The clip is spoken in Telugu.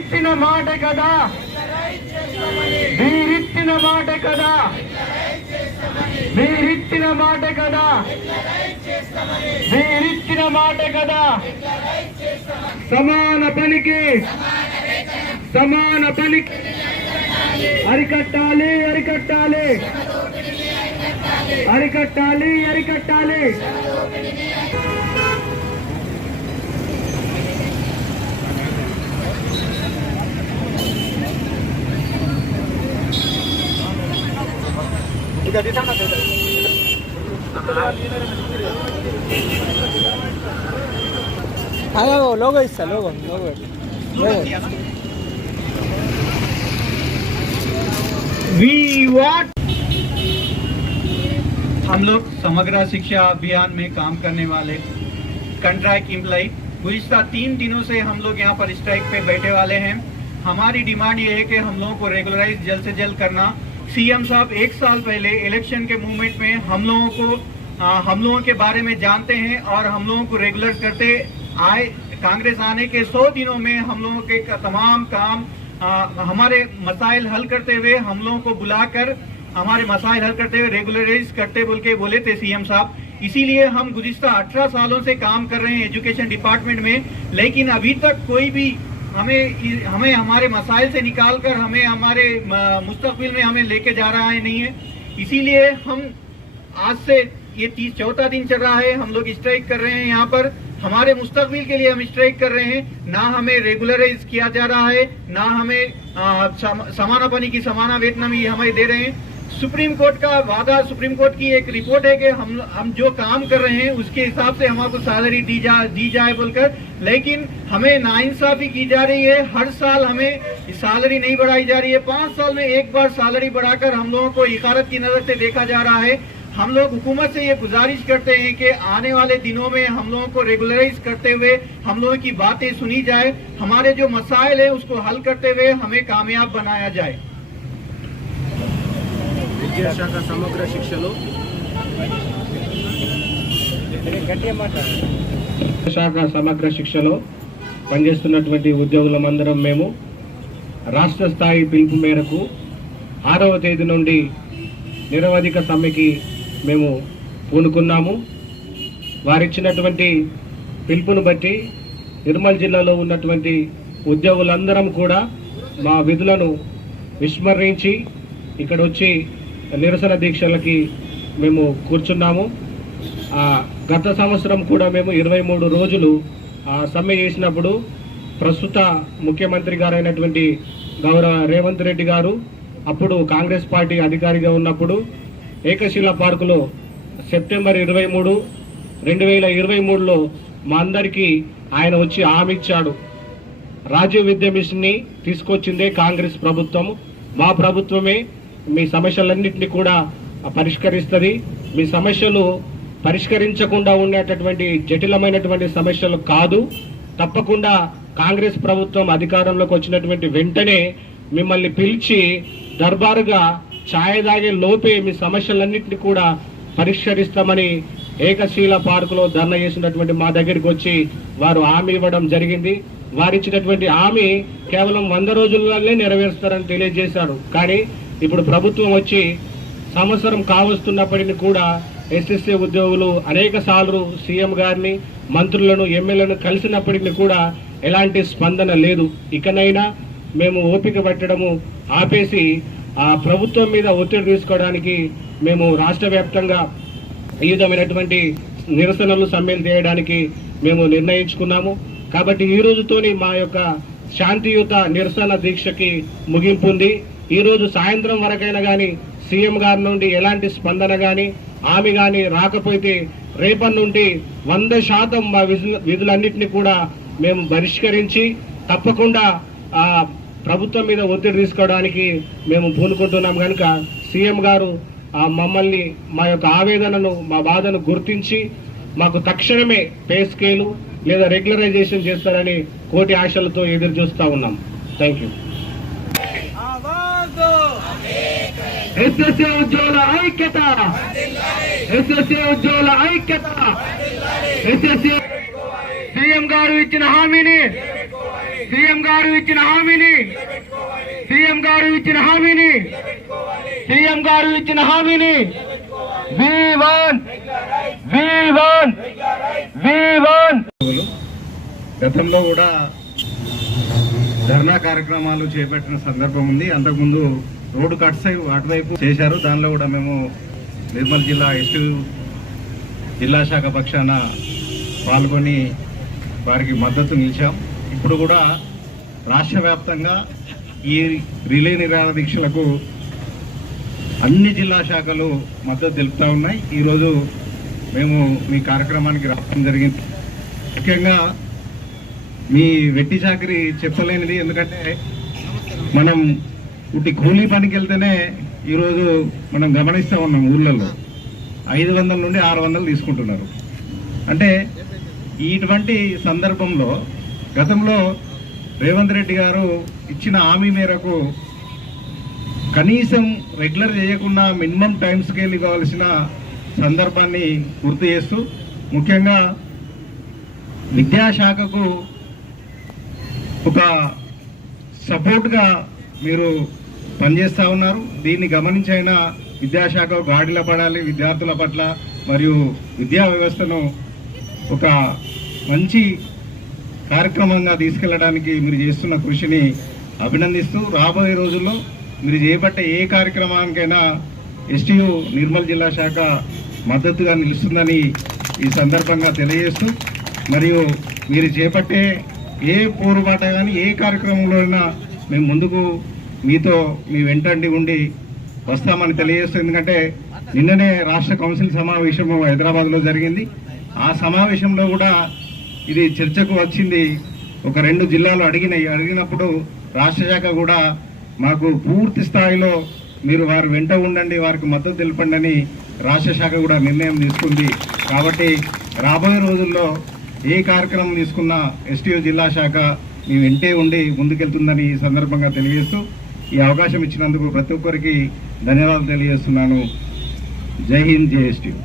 మీరిచ్చిన మాట కదా, మీరిచ్చిన మాట కదా, మీరిచ్చిన మాట కదా, మీరిచ్చిన మాట కదా. సమాన పనికి సమాన పనికి అరికట్టాలి, అరికట్టాలి, అరికట్టాలి, అరికట్టాలి. लोगो इस्ता लोगो लोगो We want हम लोग समग्र शिक्षा अभियान में काम करने वाले कॉन्ट्रैक्ट एम्प्लॉय गुज़िश्ता 3 दिनों से हम लोग यहाँ पर स्ट्राइक पे बैठे वाले हैं। हमारी डिमांड ये है कि हम लोगों को रेगुलराइज जल्द से जल्द करना। सीएम साहब 1 साल पहले इलेक्शन के मूवमेंट में हम लोगों के बारे में जानते हैं और हम लोगों को रेगुलर करते आए। कांग्रेस आने के 100 दिनों में हम लोगों के तमाम काम हमारे मसाइल हल करते हुए हम लोगों को बुलाकर हमारे मसाइल हल करते हुए रेगुलराइज करते बोले थे सीएम साहब। इसीलिए हम गुज़िश्ता 18 सालों से काम कर रहे हैं एजुकेशन डिपार्टमेंट में, लेकिन अभी तक कोई भी हमें हमारे मसाइल से निकाल कर हमें हमारे मुस्तकबिल में हमें लेके जा रहा है नहीं है। इसीलिए हम आज से ये 34वां दिन चल रहा है, हम लोग स्ट्राइक कर रहे हैं। यहाँ पर हमारे मुस्तकबिल के लिए हम स्ट्राइक कर रहे हैं। ना हमें रेगुलराइज किया जा रहा है, ना हमें समानापनी की समाना वेतन भी हमें दे रहे हैं। सुप्रीम कोर्ट का वादा, सुप्रीम कोर्ट की एक रिपोर्ट है कि हम जो काम कर रहे हैं उसके हिसाब से हमको सैलरी दी जाए बोलकर, लेकिन हमें नाइंसाफी की जा रही है। हर साल हमें सैलरी नहीं बढ़ाई जा रही है। 5 साल में एक बार सैलरी बढ़ाकर हम लोगों को इकारत की नजर से देखा जा रहा है। हम लोग हुकूमत से ये गुजारिश करते हैं कि आने वाले दिनों में हम लोगों को रेगुलराइज करते हुए हम लोगों की बातें सुनी जाए, हमारे जो मसाइल है उसको हल करते हुए हमें कामयाब बनाया जाए। విద్యాశాఖ సమగ్ర శిక్షలో శాఖ సమగ్ర శిక్షలో పనిచేస్తున్నటువంటి ఉద్యోగులమందరం మేము రాష్ట్ర స్థాయి పిలుపు మేరకు 6వ తేదీ నుండి నిరవధిక సమ్మెకి మేము పూనుకున్నాము. వారిచ్చినటువంటి పిలుపును బట్టి నిర్మల్ జిల్లాలో ఉన్నటువంటి ఉద్యోగులందరం కూడా మా విధులను విస్మరించి ఇక్కడ వచ్చి నిరసన దీక్షలకి మేము కూర్చున్నాము. గత సంవత్సరం కూడా మేము 23 రోజులు సమ్మె చేసినప్పుడు ప్రస్తుత ముఖ్యమంత్రి గారైనటువంటి గౌరవ రేవంత్ రెడ్డి గారు అప్పుడు కాంగ్రెస్ పార్టీ అధికారిగా ఉన్నప్పుడు ఏకశిలా పార్కులో సెప్టెంబర్ 23, 2023లో మా అందరికీ ఆయన వచ్చి హామీ ఇచ్చాడు. రాజీవ్ విద్యా మిషన్ని తీసుకొచ్చిందే కాంగ్రెస్ ప్రభుత్వం, మా ప్రభుత్వమే మీ సమస్యలన్నింటినీ కూడా పరిష్కరిస్తుంది. మీ సమస్యలు పరిష్కరించకుండా ఉండేటటువంటి జటిలమైనటువంటి సమస్యలు కాదు. తప్పకుండా కాంగ్రెస్ ప్రభుత్వం అధికారంలోకి వచ్చినటువంటి వెంటనే మిమ్మల్ని పిలిచి దర్బారుగా ఛాయ్ తాగే లోపే మీ సమస్యలన్నింటినీ కూడా పరిష్కరిస్తామని ఏకశిలా పార్కులో ధర్నా చేసినటువంటి మా దగ్గరికి వచ్చి వారు హామీ ఇవ్వడం జరిగింది. వారిచ్చినటువంటి హామీ కేవలం 100 రోజుల్లోనే నెరవేరుస్తారని తెలియజేశారు. కానీ ఇప్పుడు ప్రభుత్వం వచ్చి సంవత్సరం కావస్తున్నప్పటికీ కూడా ఎస్ఎస్సీ ఉద్యోగులు అనేక సార్లు సీఎం గారిని, మంత్రులను, ఎమ్మెల్యేలను కలిసినప్పటికీ కూడా ఎలాంటి స్పందన లేదు. ఇకనైనా మేము ఓపిక పట్టడము ఆపేసి ఆ ప్రభుత్వం మీద ఒత్తిడి తీసుకోవడానికి మేము రాష్ట్ర వ్యాప్తంగా ఈ విధమైనటువంటి నిరసనలు సమ్మెలు చేయడానికి మేము నిర్ణయించుకున్నాము. కాబట్టి ఈ రోజుతోని మా యొక్క శాంతియుత నిరసన దీక్షకి ముగింపు ఉంది. ఈ రోజు సాయంత్రం వరకైనా కానీ సీఎం గారి నుండి ఎలాంటి స్పందన కానీ హామీ కానీ రాకపోతే రేపటి నుండి 100% మా విధులన్నింటినీ కూడా మేము పరిష్కరించి తప్పకుండా ఆ ప్రభుత్వం మీద ఒత్తిడి తీసుకోవడానికి మేము పూనుకుంటున్నాం. కనుక సీఎం గారు మమ్మల్ని మా యొక్క ఆవేదనను, మా బాధను గుర్తించి మాకు తక్షణమే పే స్కేలు లేదా రెగ్యులరైజేషన్ చేస్తారని కోటి ఆశలతో ఎదురు చూస్తూ ఉన్నాం. Thank you. ఎస్ఎస్సీ ఉద్యోగుల ఐక్యత, ఎస్ఎస్సీ ఉద్యోగుల ఐక్యత. ఎస్ఎస్సీ సీఎం గారు ఇచ్చిన హామీని సీఎం గారు ఇచ్చిన హామీని సీఎం గారు ఇచ్చిన హామీని సీఎం గారు ఇచ్చిన హామీని గతంలో కూడా ధర్నా కార్యక్రమాలు చేపట్టిన సందర్భం ఉంది. అంతకుముందు రోడ్డు కట్స్ అటువైపు చేశారు. దానిలో కూడా మేము నిర్మల్ జిల్లా ఎస్టీ జిల్లా శాఖ పక్షాన పాల్గొని వారికి మద్దతు నిలిచాం. ఇప్పుడు కూడా రాష్ట్ర వ్యాప్తంగా ఈ రిలే నిరాహార దీక్షలకు అన్ని జిల్లా శాఖలు మద్దతు తెలుపుతా ఉన్నాయి. ఈరోజు మేము మీ కార్యక్రమానికి రావడం జరిగింది. ముఖ్యంగా మీ వెట్టి చాకరీ చెప్పలేనిది, ఎందుకంటే మనం ఉట్టి కూలీ పనికి వెళ్తేనే ఈరోజు మనం గమనిస్తూ ఉన్నాం ఊళ్ళల్లో 500 నుండి 600 తీసుకుంటున్నారు. అంటే ఇటువంటి సందర్భంలో గతంలో రేవంత్ రెడ్డి గారు ఇచ్చిన హామీ మేరకు కనీసం రెగ్యులర్ చేయకుండా మినిమం టైం స్కేల్ ఇవ్వాల్సిన సందర్భాన్ని గుర్తు చేస్తూ, ముఖ్యంగా విద్యాశాఖకు ఒక సపోర్ట్గా మీరు పనిచేస్తూ ఉన్నారు. దీన్ని గమనించైనా విద్యాశాఖ గాడిలో పడాలి. విద్యార్థుల పట్ల మరియు విద్యా వ్యవస్థను ఒక మంచి కార్యక్రమంగా తీసుకెళ్లడానికి మీరు చేస్తున్న కృషిని అభినందిస్తూ, రాబోయే రోజుల్లో మీరు చేపట్టే ఏ కార్యక్రమానికైనా ఎస్టీయు నిర్మల్ జిల్లా శాఖ మద్దతుగా నిలుస్తుందని ఈ సందర్భంగా తెలియజేస్తూ, మరియు మీరు చేపట్టే ఏ పోరుబాట కానీ ఏ కార్యక్రమంలో అయినా మేము ముందుకు మీతో మీ వెంటండి ఉండి వస్తామని తెలియజేస్తూ, ఎందుకంటే నిన్ననే రాష్ట్ర కౌన్సిల్ సమావేశము హైదరాబాద్లో జరిగింది. ఆ సమావేశంలో కూడా ఇది చర్చకు వచ్చింది. ఒక 2 జిల్లాలు అడిగినప్పుడు రాష్ట్ర శాఖ కూడా మాకు పూర్తి స్థాయిలో మీరు వారు వెంట ఉండండి, వారికి మద్దతు తెలపండి అని రాష్ట్ర శాఖ కూడా నిర్ణయం తీసుకుంది. కాబట్టి రాబోయే రోజుల్లో ఏ కార్యక్రమం తీసుకున్నా ఎస్టీయూ జిల్లా శాఖ మీ వెంటే ఉండి ముందుకెళ్తుందని ఈ సందర్భంగా తెలియజేస్తూ, ఈ అవకాశం ఇచ్చినందుకు ప్రతి ఒక్కరికి ధన్యవాదాలు తెలియజేస్తున్నాను. జై హింద్, జై ఎస్టీయూ.